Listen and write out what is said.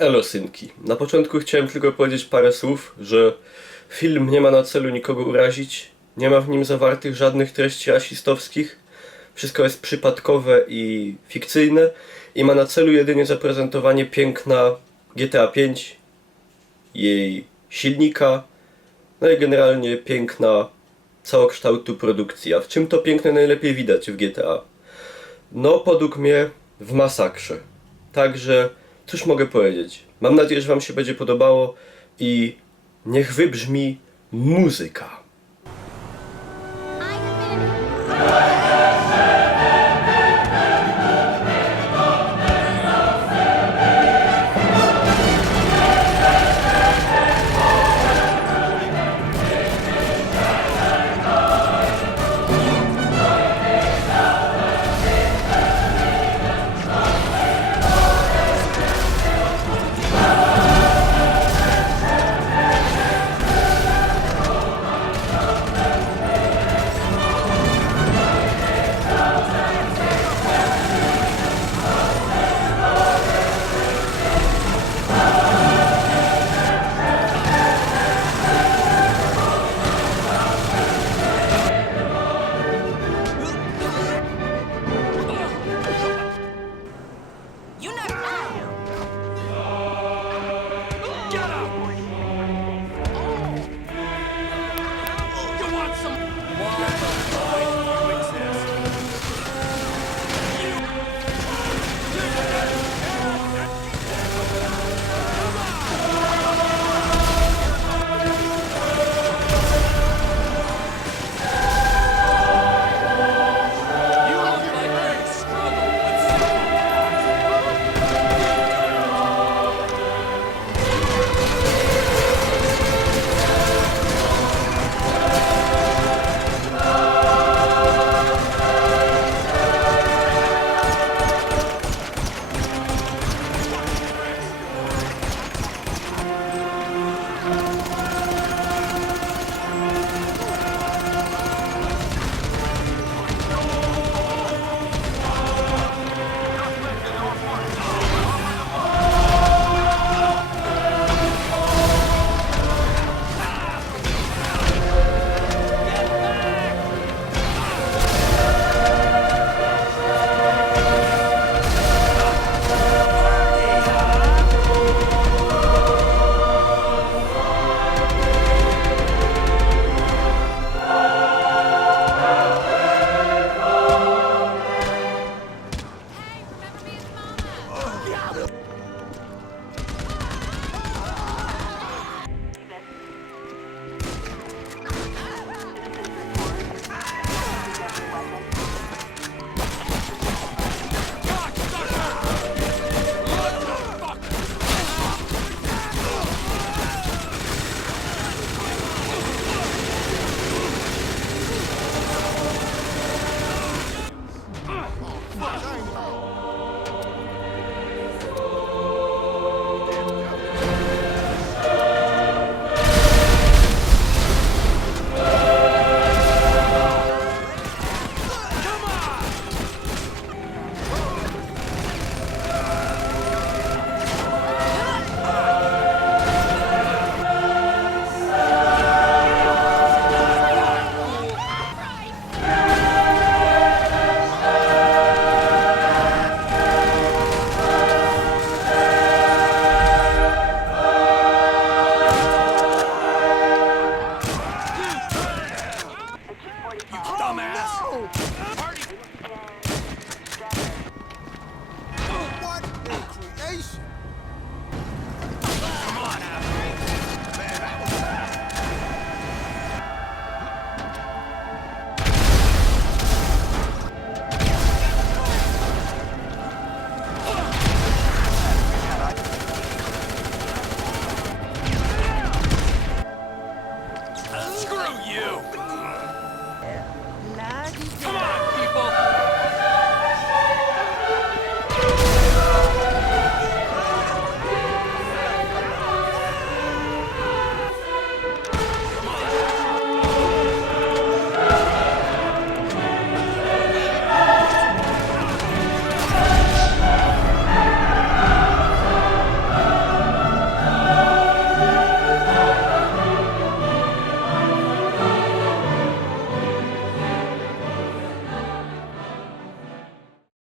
Elo synki. Na początku chciałem tylko powiedzieć parę słów, że film nie ma na celu nikogo urazić, nie ma w nim zawartych żadnych treści rasistowskich, wszystko jest przypadkowe i fikcyjne i ma na celu jedynie zaprezentowanie piękna GTA 5, jej silnika, no i generalnie piękna całokształtu produkcji. A w czym to piękne najlepiej widać w GTA? No, według mnie w masakrze. Także, cóż mogę powiedzieć? Mam nadzieję, że wam się będzie podobało i niech wybrzmi muzyka. I'm a